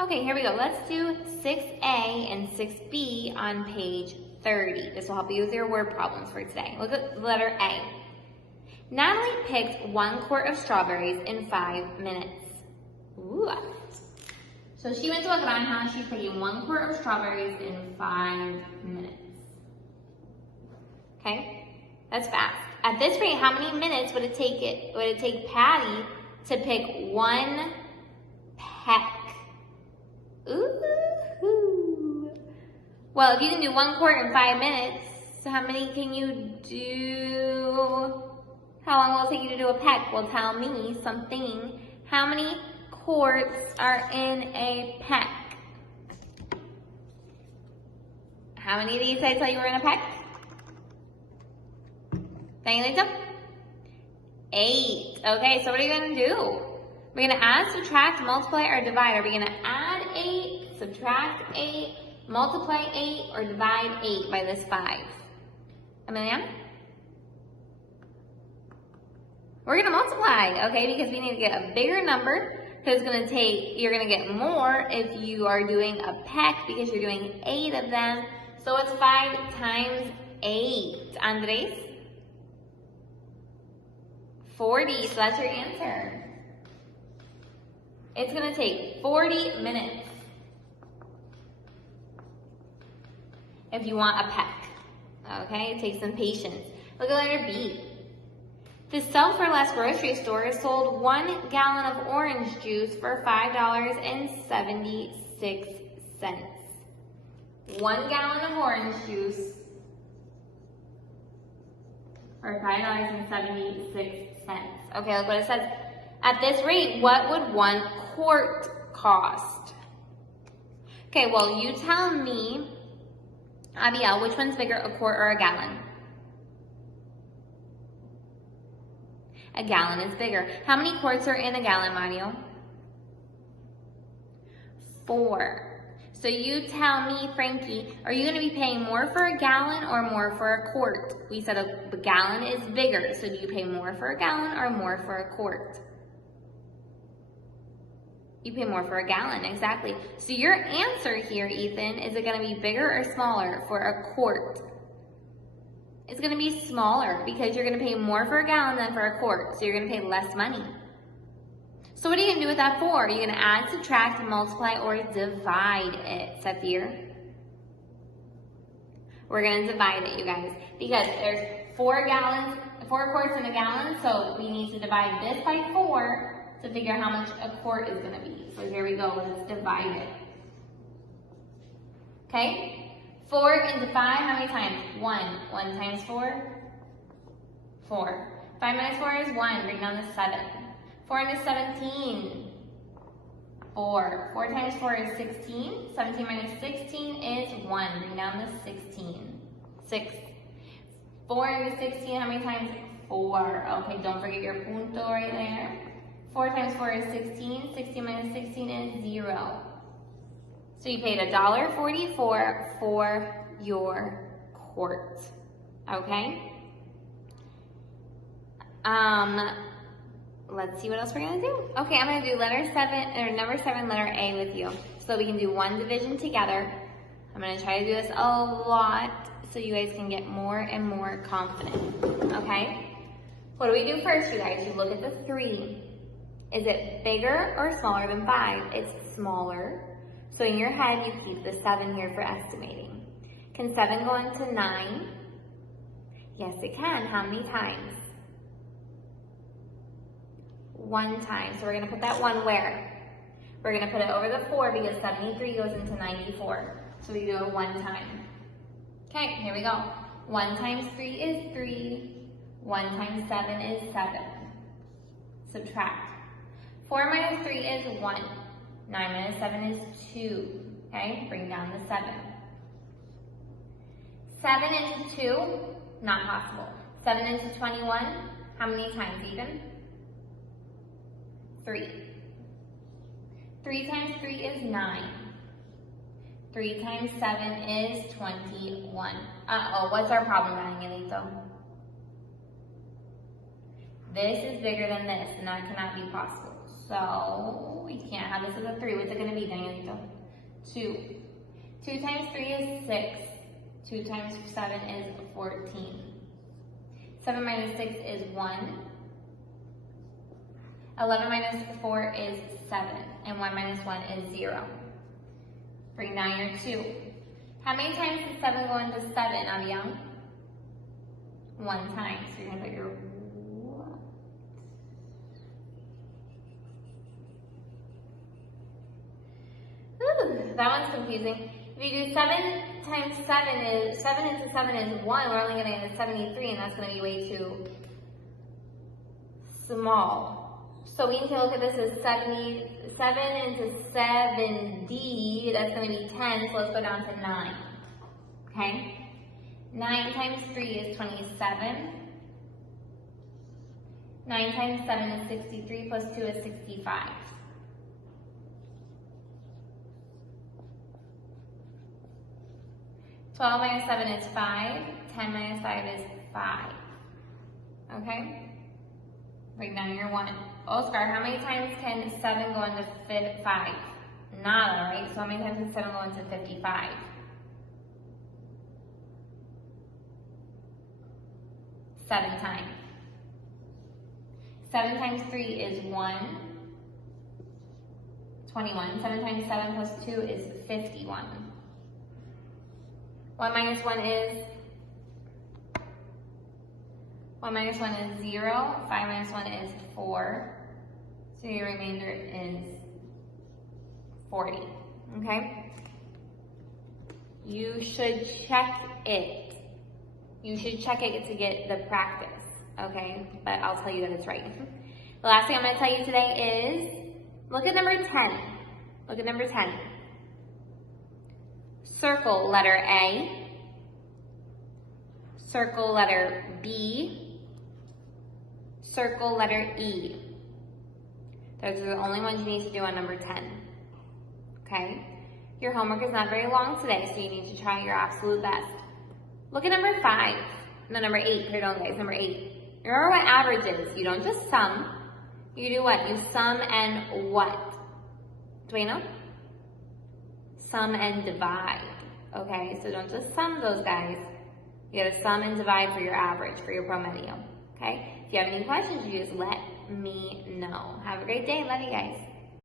Okay, here we go. Let's do 6A and 6B on page 30. This will help you with your word problems for today. Look at the letter A. Natalie picked 1 quart of strawberries in 5 minutes. Ooh. So she went to a granja, she's picking 1 quart of strawberries in 5 minutes. Okay, that's fast. At this rate, how many minutes would it take Patty to pick 1 peck? Ooh. Well, if you can do 1 quart in 5 minutes, so how many can you do? How long will it take you to do a peck? Well, tell me something. How many quarts are in a peck? How many of these did I tell you were in a peck? Anything? 8. Okay, so what are you going to do? We're going to add, subtract, multiply, or divide. Are we going to add 8, subtract 8, multiply 8, or divide 8 by this 5? Amelia? We're going to multiply, okay, because we need to get a bigger number. Because you're going to get more if you are doing a peck because you're doing 8 of them. So it's 5 times 8. Andres? 40, so that's your answer. It's going to take 40 minutes if you want a peck. Okay, it takes some patience. Look at letter B. The sell-for-less grocery store sold 1 gallon of orange juice for $5.76. 1 gallon of orange juice for $5.76. Okay, look what it says. At this rate, what would 1 quart cost? Okay, well, you tell me, Abiel, which one's bigger, a quart or a gallon? A gallon is bigger. How many quarts are in a gallon, Mario? 4. So you tell me, Frankie, are you going to be paying more for a gallon or more for a quart? We said a gallon is bigger, so do you pay more for a gallon or more for a quart? You pay more for a gallon, exactly. So your answer here, Ethan, is it going to be bigger or smaller for a quart? It's going to be smaller because you're going to pay more for a gallon than for a quart, so you're going to pay less money. So what are you going to do with that 4? Are you going to add, subtract, multiply, or divide it, Sathir? We're going to divide it, you guys, because there's 4 quarts in a gallon, so we need to divide this by 4 to figure out how much a quart is going to be. So here we go, let's divide it. Okay? 4 into 5, how many times? 1. 1 times 4? 4. 5 minus 4 is 1, bring down the 7. 4 into 17? 4. 4 times 4 is 16. 17 minus 16 is 1, bring down the 16. 6. 4 into 16, how many times? 4. Okay, don't forget your punto right there. 4 times 4 is 16. 16 minus 16 is 0. So you paid $1.44 for your quart, okay? Let's see what else we're gonna do. Okay, I'm gonna do number 7, letter A with you. So we can do 1 division together. I'm gonna try to do this a lot so you guys can get more and more confident, okay? What do we do first, you guys? You look at the 3. Is it bigger or smaller than 5? It's smaller. So in your head, you keep the 7 here for estimating. Can 7 go into 9? Yes, it can. How many times? 1 time. So we're going to put that 1 where? We're going to put it over the 4 because 73 goes into 94. So we do it 1 time. Okay, here we go. 1 times 3 is 3. 1 times 7 is 7. Subtract. 4 minus 3 is 1. 9 minus 7 is 2. Okay, bring down the 7. 7 into 2, not possible. 7 into 21, how many times even? 3. 3 times 3 is 9. 3 times 7 is 21. Uh-oh, what's our problem, Danielito? This is bigger than this, and that cannot be possible. So we can't have this as a 3. What's it going to be, Danielito? 2. 2 times 3 is 6. 2 times 7 is 14. 7 minus 6 is 1. 11 minus 4 is 7. And 1 minus 1 is 0. Bring down your 2. How many times does 7 go into 7, Abiang? 1 time. So you're going to put your what? Ooh, that one's confusing. If you do 7 times 7 is, 7 into 7 is 1, we're only going to get 73, and that's going to be way too small. So we need to look at this as 77 into 70, that's going to be 10, so let's go down to 9. Okay? 9 times 3 is 27. 9 times 7 is 63, plus 2 is 65. Twelve minus 7 is 5. 10 minus 5 is 5. Okay? Break down your 1. Oscar, how many times can 7 go into 5? Nada, right? So how many times can 7 go into 55? 7 times. 7 times 3 is 1. 21. 7 times 7 plus 2 is 51. 1 minus 1 is 0. 5 minus 1 is 4. So your remainder is 40. Okay? You should check it. You should check it to get the practice. Okay? But I'll tell you that it's right. The last thing I'm going to tell you today is look at number 10. Look at number 10. Circle letter A. Circle letter B. Circle letter E. Those are the only ones you need to do on number 10. Okay? Your homework is not very long today, so you need to try your absolute best. Look at number 5. No, number 8. Pardon, guys. Number 8. Remember what average is. You don't just sum. You do what? You sum and what? Do we know? Sum and divide. Okay? So don't just sum those guys. You gotta sum and divide for your average, for your promedio. Okay? If you have any questions, you just let me know. Have a great day. Love you guys.